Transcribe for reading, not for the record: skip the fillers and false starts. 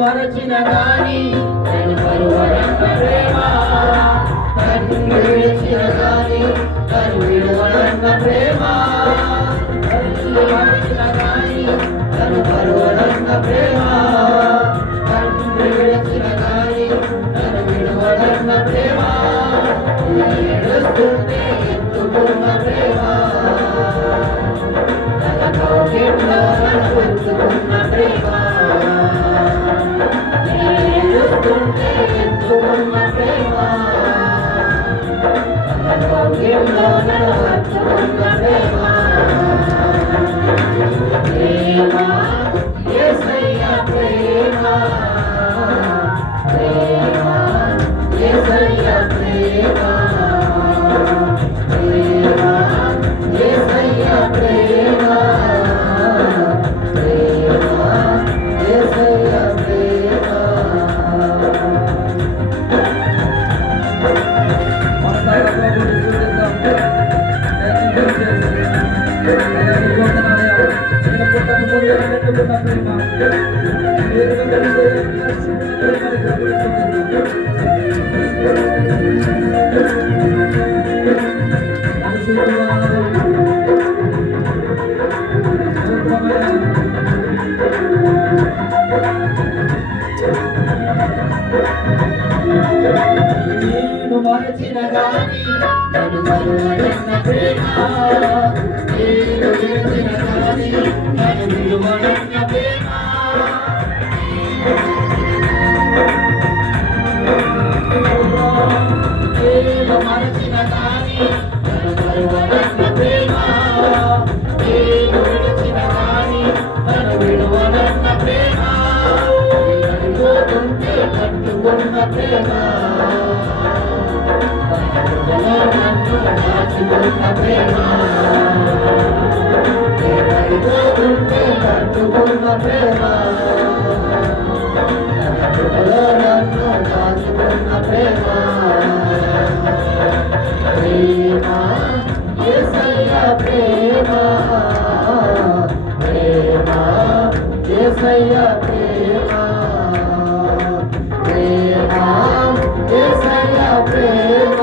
మరచిన గాని నేను పరువరన్న ప్రేమ తన్ను విడిచిన గాని తను విడువడన్న ప్రేమ మరచిన గాని తను పరువరన్న ప్రేమ తన్ను విడిచిన గాని తను విడువడన్న ప్రేమ ఏడుస్తుంటే ఎత్తుకున్న ప్రేమ తన కౌగిట్లో నన్ను ఎత్తుకున్న ప్రేమ మరచిన గాని నన్ను మరువడన్న ప్రేమ నేను విడిచిన గాని నన్ను విడువడన్న ప్రేమ నేను మరచిన గాని నన్ను మరువడన్న ప్రేమ నేను విడిచిన గాని నన్ను విడువడన్న ప్రేమ పోతుంటే కట్టుకున్న ప్రేమ కట్టుకున్న ప్రేమ కట్టుకున్న ప్రేమ నన్ను దాచుకున్న ప్రేమ ప్రేమ యేసయ్య ప్రేమ ప్రేమ యేసయ్య ప్రేమ ప్రేమ యేసయ్య ప్రేమ